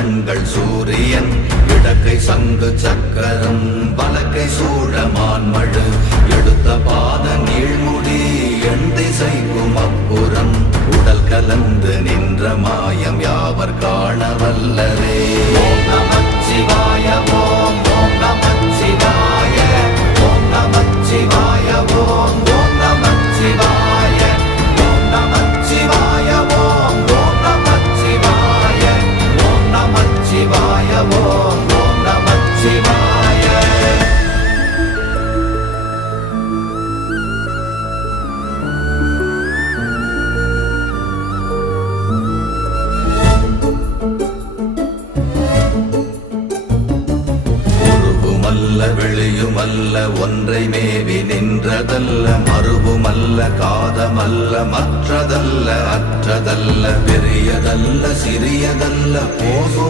கண்கள் சூரியன் இடக்கை சங்கு சக்கரம் வலக்கை சூழமான் மழு எடுத்த பாத நீழ்முடி எண் திசைக்கும் அப்புறம் உடல் கலந்து நின்ற மாயம் யாவர் காண வல்லரே. ஓம் நமச்சிவாய ஓம் ஓம் நமச்சிவாய ஓம் நமச்சிவாய ஓம் ஓம் நமச்சிவாய ஓம் நமச்சிவாய ஓம் ஓம் நமச்சிவாய ஓம் நமச்சிவாய ஓம் ஓம் நமச்சிவாய. வெளியுமல்ல ஒன்றை மேவி நின்றதல்ல மறுவுமல்ல காதமல்ல மற்றதல்ல அற்றதல்ல பெரியதல்ல சிறியதல்ல போகும்